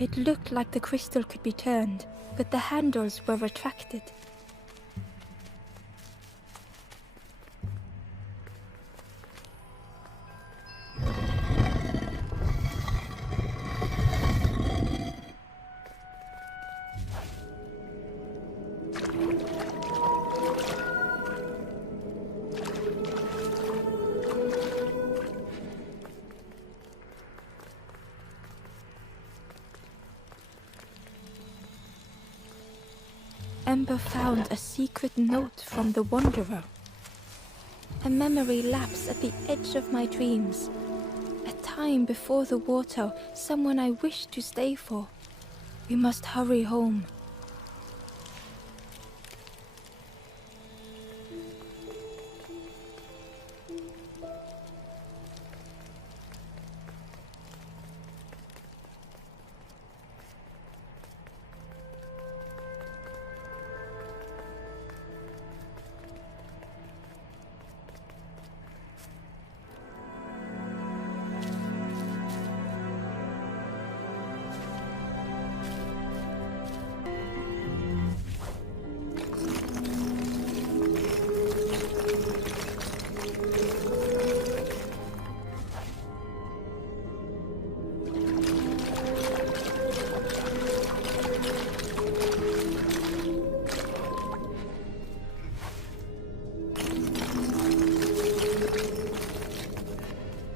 It looked like the crystal could be turned, but the handles were retracted. Ember found a secret note from the Wanderer. A memory lapse at the edge of my dreams. A time before the water, someone I wished to stay for. We must hurry home.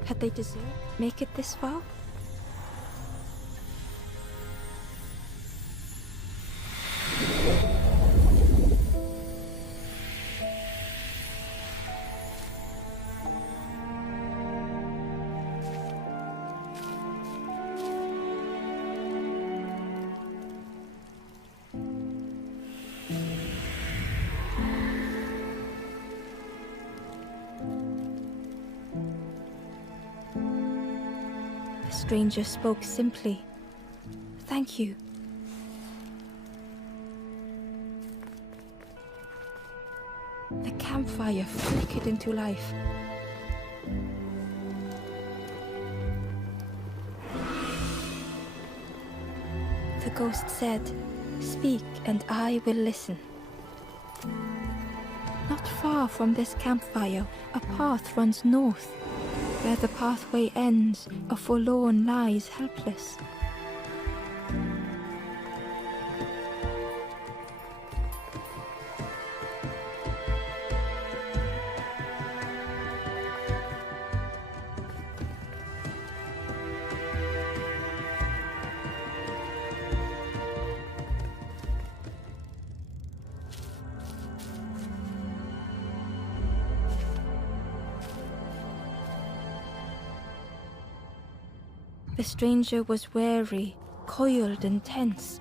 Had they deserved make it this far? The stranger spoke simply. Thank you. The campfire flickered into life. The ghost said, "Speak and I will listen." Not far from this campfire, a path runs north. Where the pathway ends, a forlorn lies helpless. The stranger was wary, coiled and tense.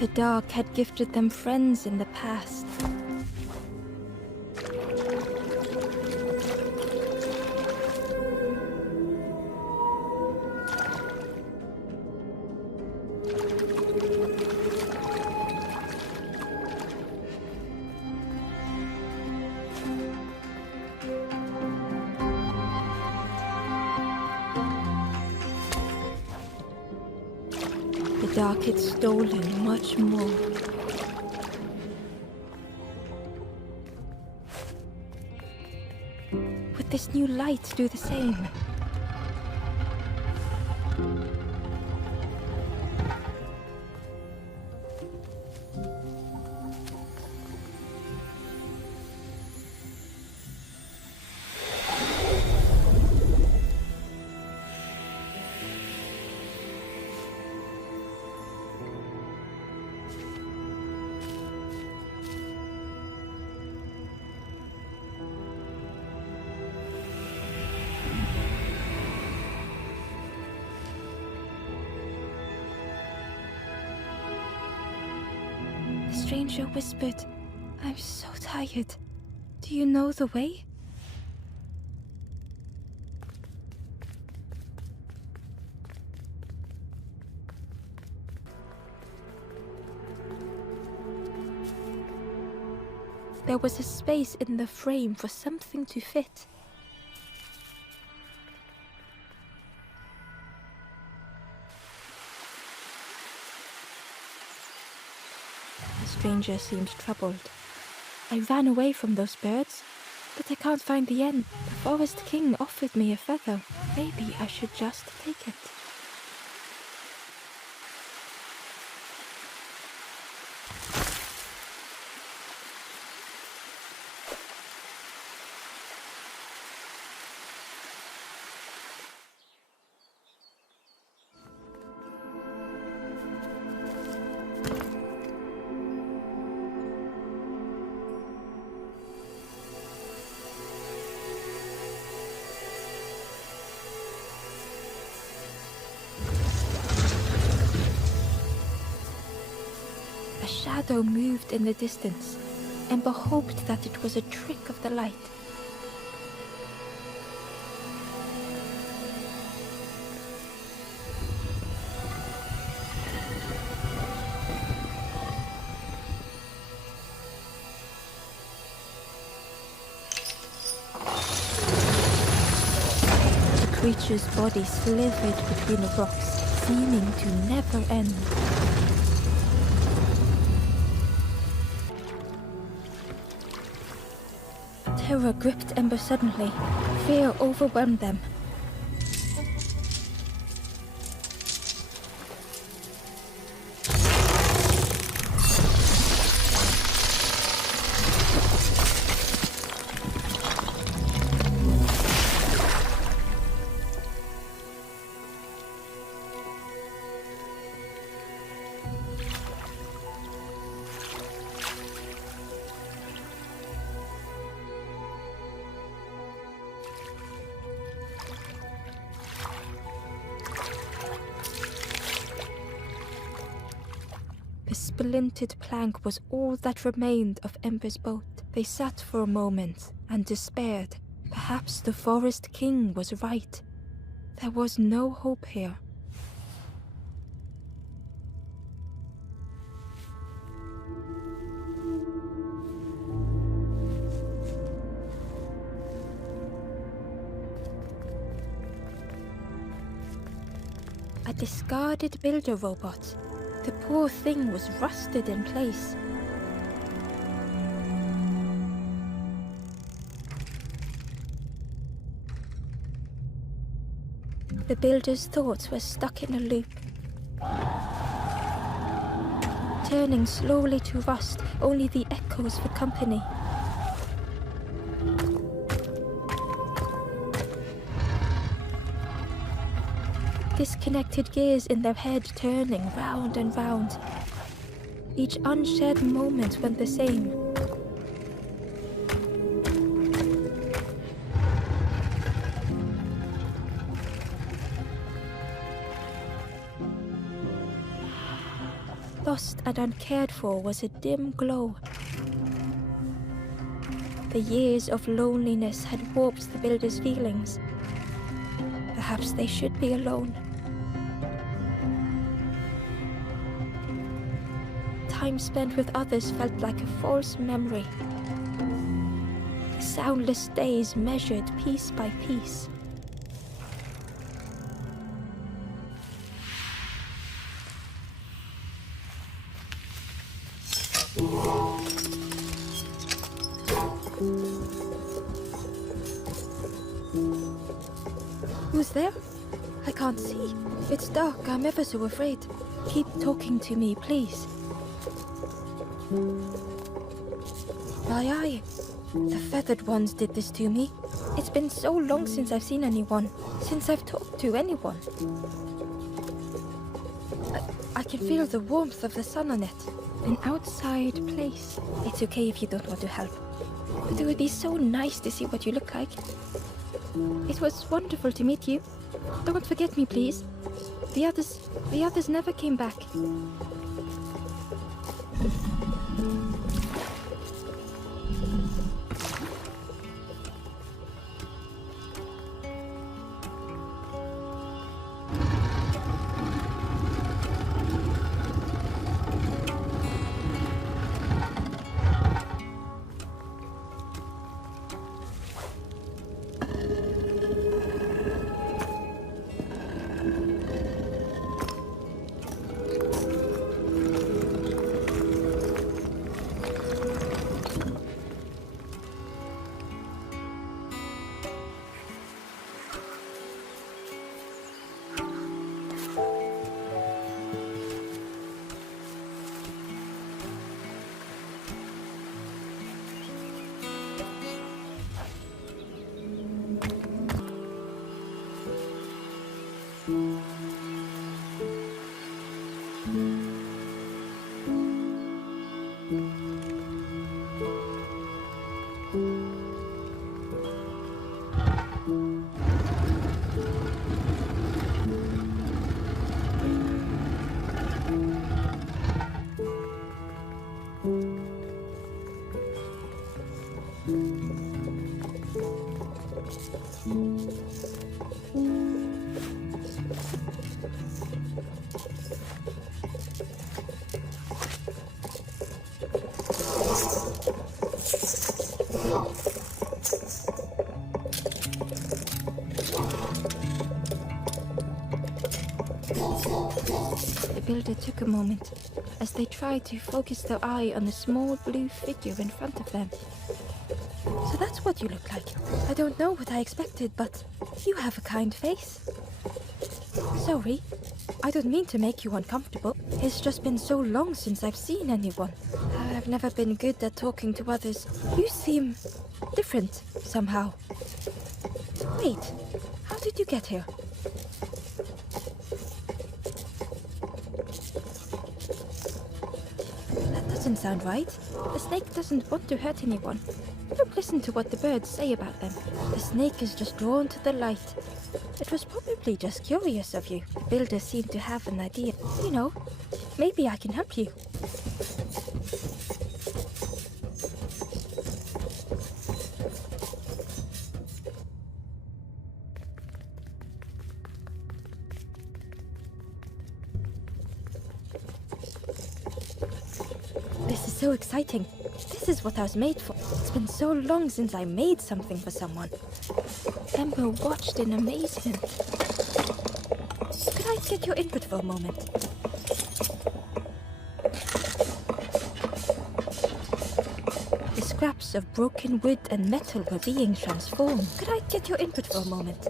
The dark had gifted them friends in the past. The dark had stolen much more. Would this new light do the same? stranger whispered, "I'm so tired. Do you know the way?" There was a space in the frame for something to fit. The stranger seemed troubled. "I ran away from those birds, but I can't find the end. The Forest King offered me a feather. Maybe I should just take it." A shadow moved in the distance. Ember hoped that it was a trick of the light. The creature's body slithered between the rocks, seeming to never end. Terror gripped Ember suddenly. Fear overwhelmed them. The splintered plank was all that remained of Ember's boat. They sat for a moment and despaired. Perhaps the Forest King was right. There was no hope here. A discarded builder robot. The poor thing was rusted in place. The builder's thoughts were stuck in a loop, turning slowly to rust, only the echoes for company. Disconnected gears in their head turning round and round. Each unshared moment went the same. Lost and uncared for was a dim glow. The years of loneliness had warped the builder's feelings. Perhaps they should be alone. Time spent with others felt like a false memory. Soundless days measured piece by piece. Who's there? I can't see. It's dark. I'm ever so afraid. Keep talking to me, please. Aye. The feathered ones did this to me. It's been so long since I've seen anyone, since I've talked to anyone. I can feel the warmth of the sun on it. An outside place. It's okay if you don't want to help. But it would be so nice to see what you look like. It was wonderful to meet you. Don't forget me, please. The others never came back. The builder took a moment as they tried to focus their eye on the small blue figure in front of them. So that's what you look like. I don't know what I expected, but you have a kind face. Sorry, I don't mean to make you uncomfortable. It's just been so long since I've seen anyone. I've never been good at talking to others. You seem different somehow. Wait, how did you get here? That doesn't sound right. The snake doesn't want to hurt anyone. Don't listen to what the birds say about them. The snake is just drawn to the light. It was probably just curious of you. The builder seemed to have an idea. You know, maybe I can help you. This is so exciting. This is what I was made for. It's been so long since I made something for someone. Ember watched in amazement. Could I get your input for a moment? The scraps of broken wood and metal were being transformed. Could I get your input for a moment?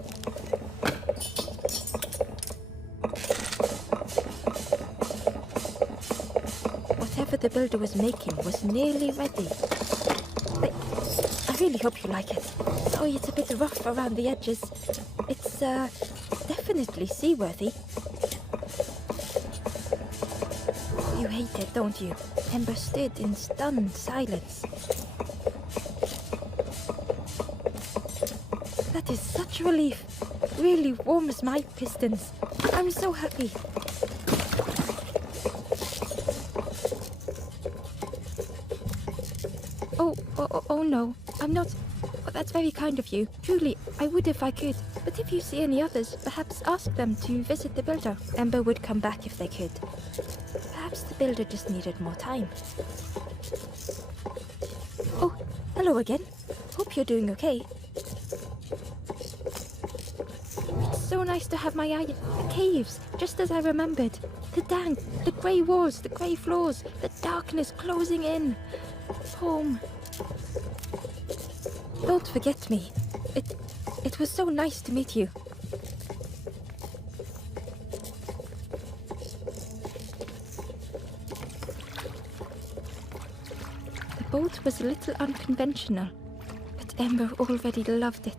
Whatever the builder was making was nearly ready. I really hope you like it. Sorry it's a bit rough around the edges. It's, definitely seaworthy. You hate it, don't you? Ember stood in stunned silence. That is such relief. Really warms my pistons. I'm so happy. Oh no, I'm not. Oh, that's very kind of you. Truly, I would if I could. But if you see any others, perhaps ask them to visit the builder. Ember would come back if they could. Perhaps the builder just needed more time. Oh, hello again. Hope you're doing okay. It's so nice to have my eye. The caves, just as I remembered. The dank, the grey walls, the grey floors, the darkness closing in. Home. Don't forget me. It was so nice to meet you. The boat was a little unconventional, but Ember already loved it.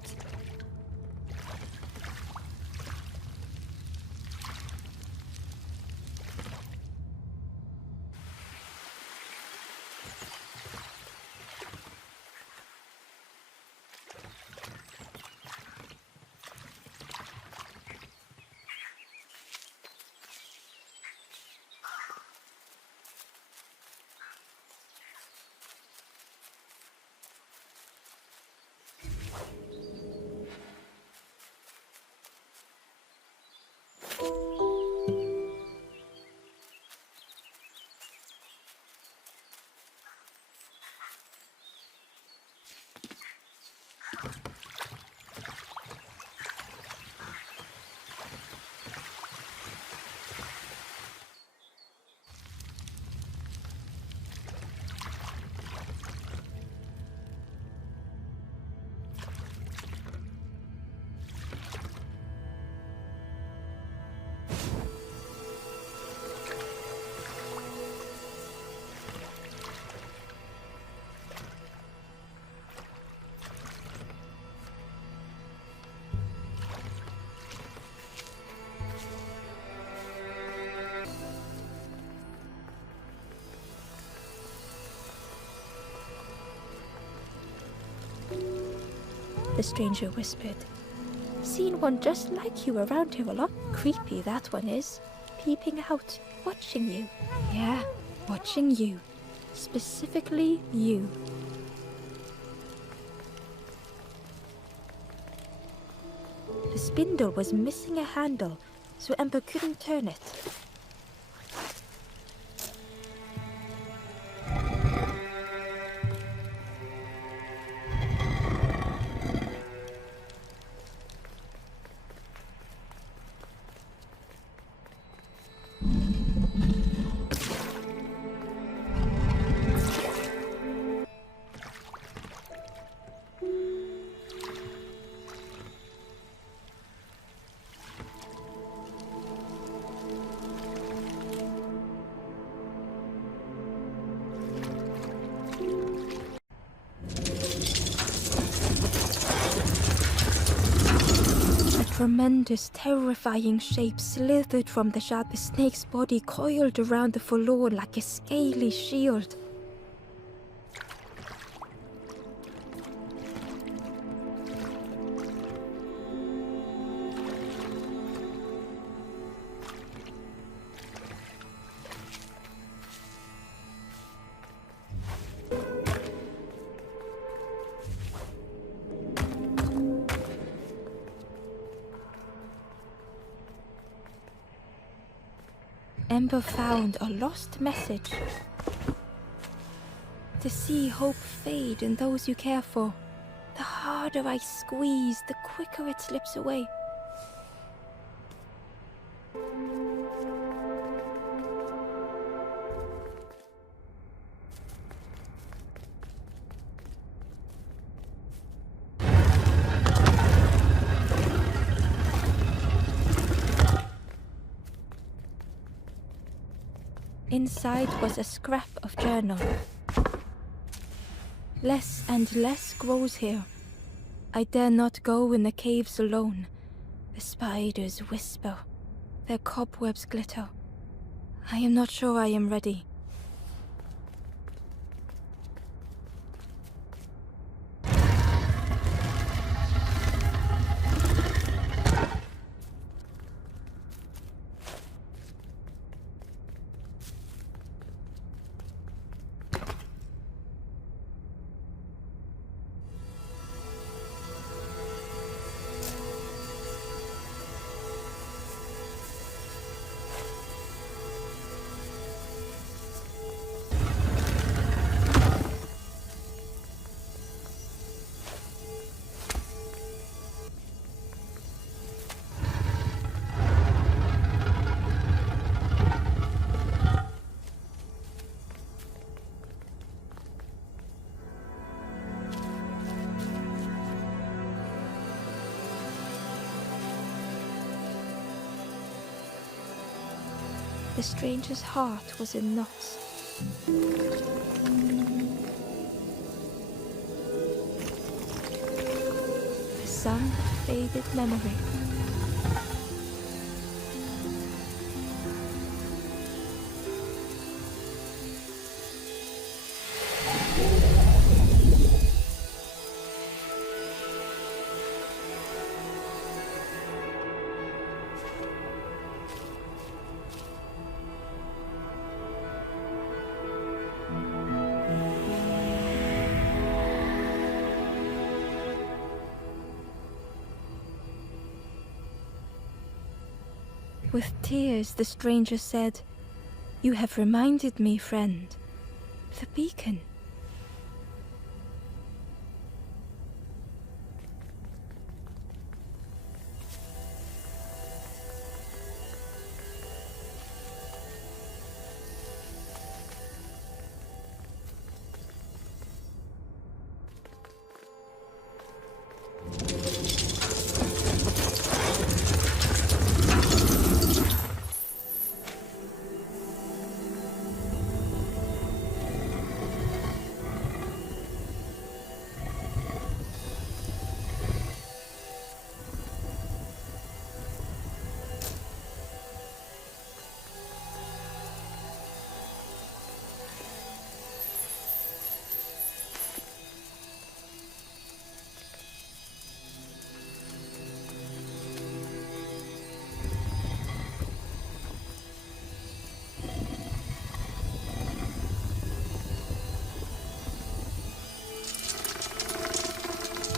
The stranger whispered. Seen one just like you around here a lot. Creepy, that one is. Peeping out, watching you. Yeah, watching you. Specifically you. The spindle was missing a handle, so Ember couldn't turn it. Tremendous, terrifying shape slithered from the shadow. The snake's body coiled around the forlorn like a scaly shield. Ember found a lost message. To see hope fade in those you care for. The harder I squeeze, the quicker it slips away. Inside was a scrap of journal. Less and less grows here. I dare not go in the caves alone. The spiders whisper. Their cobwebs glitter. I am not sure I am ready. The stranger's heart was in knots. The sun had faded memory. With tears, the stranger said, "You have reminded me, friend. The beacon."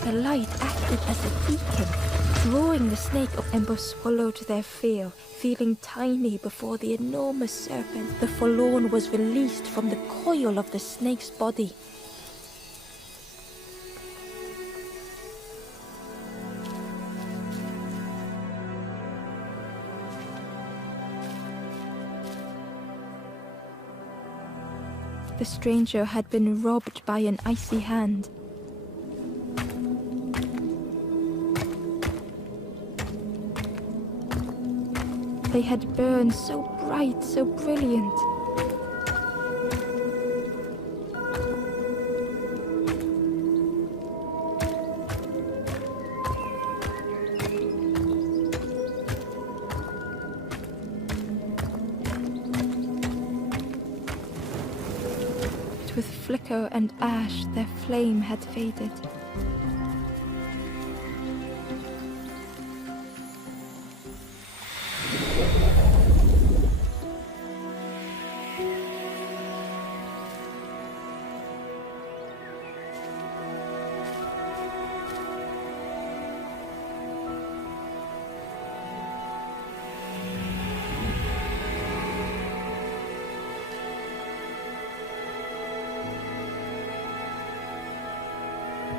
The light acted as a beacon, drawing the snake up. Ember swallowed their fear, feeling tiny before the enormous serpent. The forlorn was released from the coil of the snake's body. The stranger had been robbed by an icy hand. They had burned so bright, so brilliant. But with flicker and ash, their flame had faded.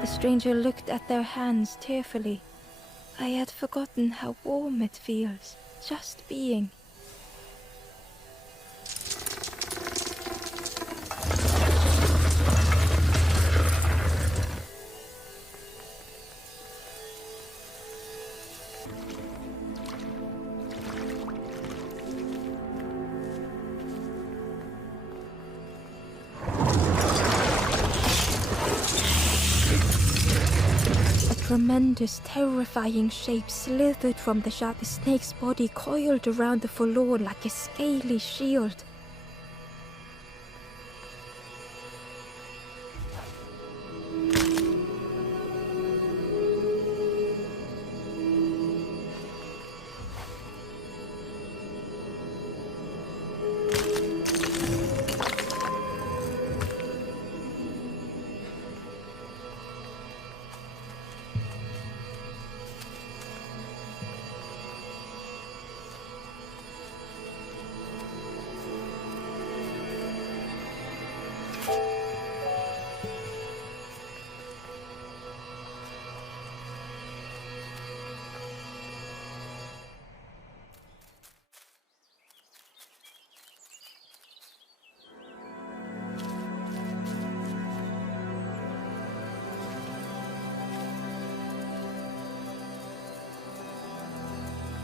The stranger looked at their hands tearfully. I had forgotten how warm it feels, just being. Tremendous, terrifying shape slithered from the shadow. The snake's body coiled around the forlorn like a scaly shield.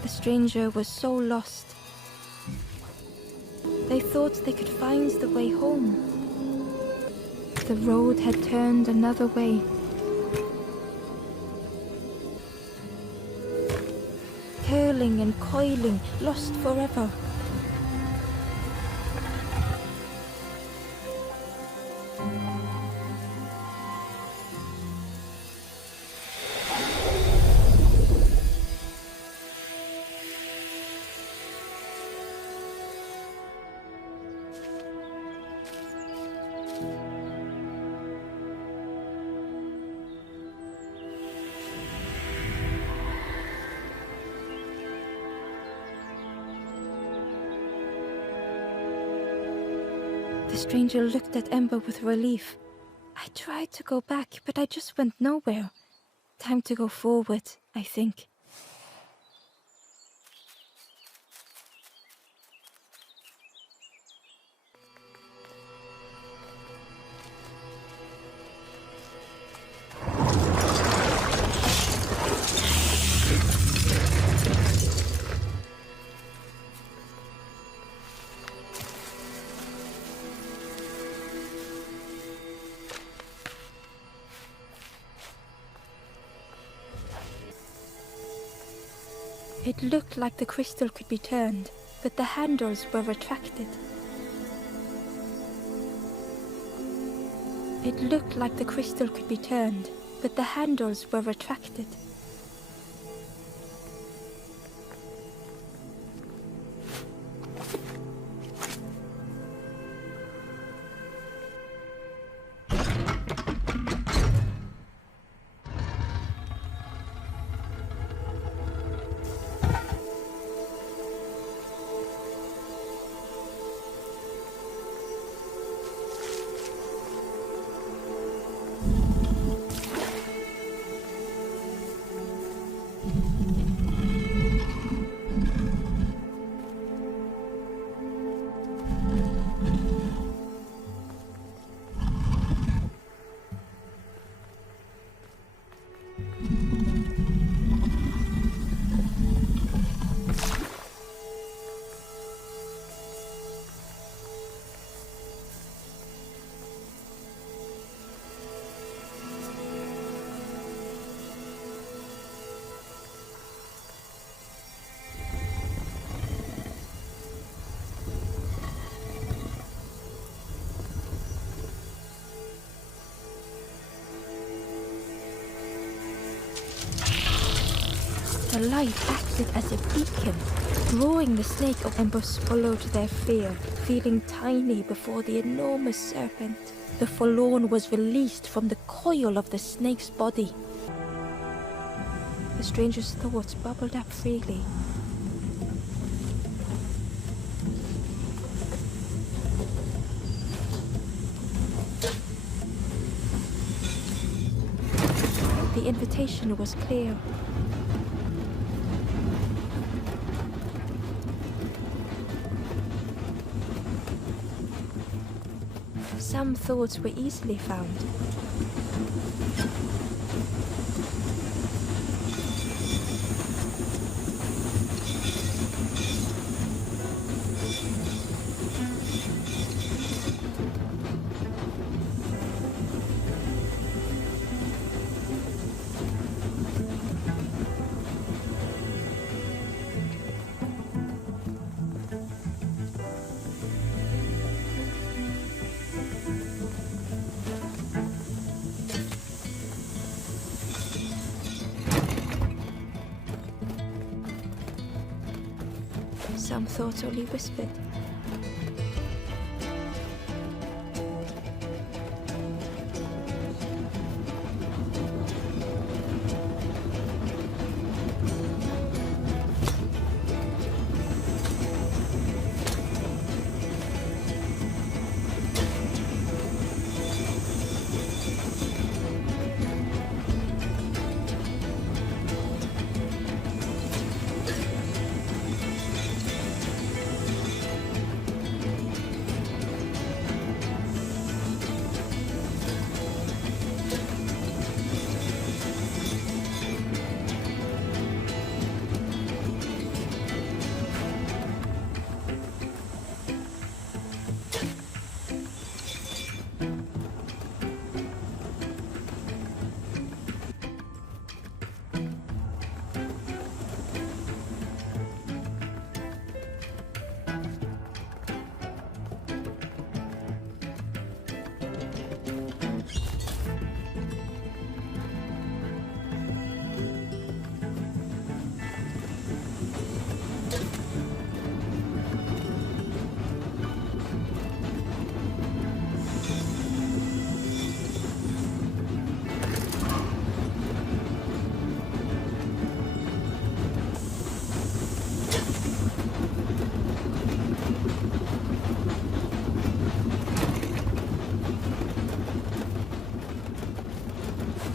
The stranger was so lost. They thought they could find the way home. The road had turned another way. Curling and coiling, lost forever. The stranger looked at Ember with relief. I tried to go back, but I just went nowhere. Time to go forward, I think. It looked like the crystal could be turned, but the handles were retracted. It looked like the crystal could be turned, but the handles were retracted. The light acted as a beacon, drawing the snake. Ember swallowed their fear, feeling tiny before the enormous serpent. The forlorn was released from the coil of the snake's body. The stranger's thoughts bubbled up freely. The invitation was clear. Some thoughts were easily found. Some thoughts only whispered.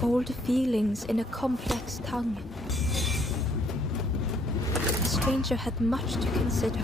old feelings in a complex tongue. The stranger had much to consider.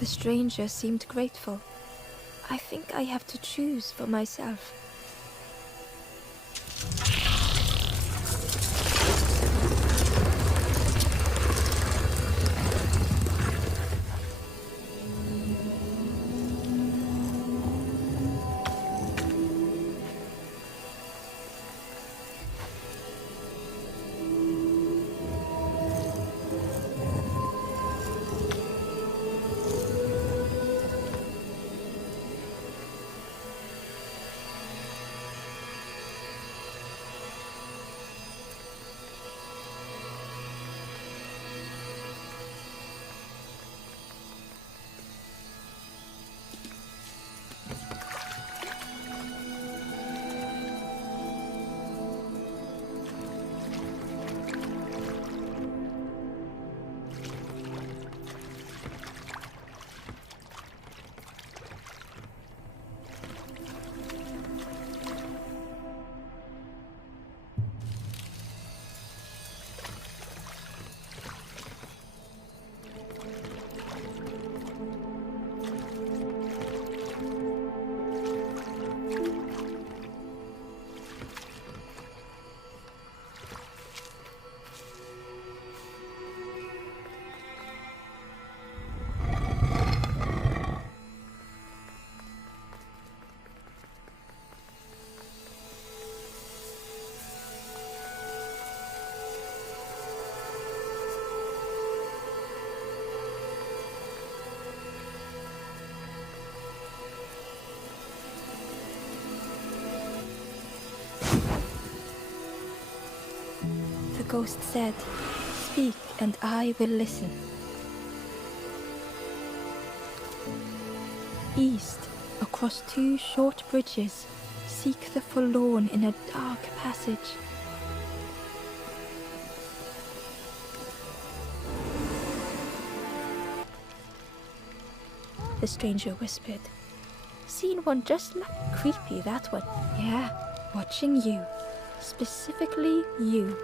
The stranger seemed grateful. I think I have to choose for myself. The ghost said, "Speak and I will listen." East, across two short bridges, seek the forlorn in a dark passage. The stranger whispered. Seen one just like creepy, that one. Yeah, watching you. Specifically you.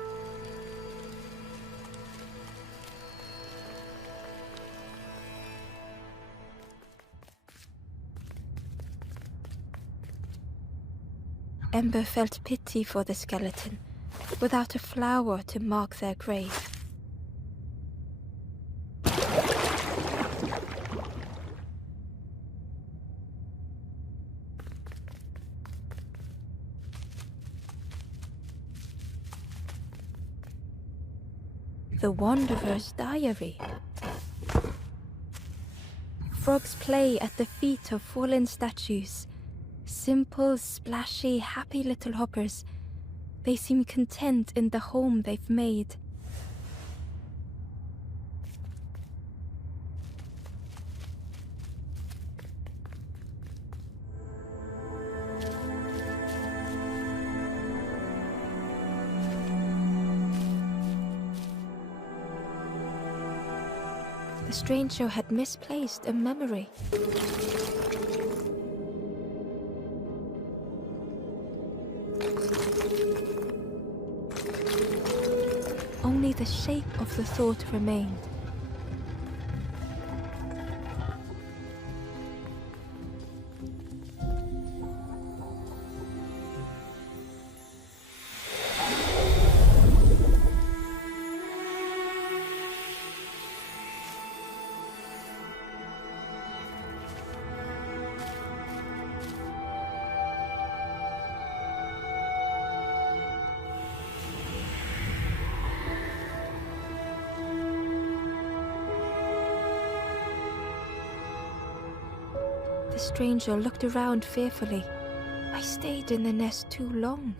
Ember felt pity for the skeleton, without a flower to mark their grave. The Wanderer's Diary. Frogs play at the feet of fallen statues. Simple, splashy, happy little hoppers. They seem content in the home they've made. The stranger had misplaced a memory. shape of the thought remained. The stranger looked around fearfully. I stayed in the nest too long.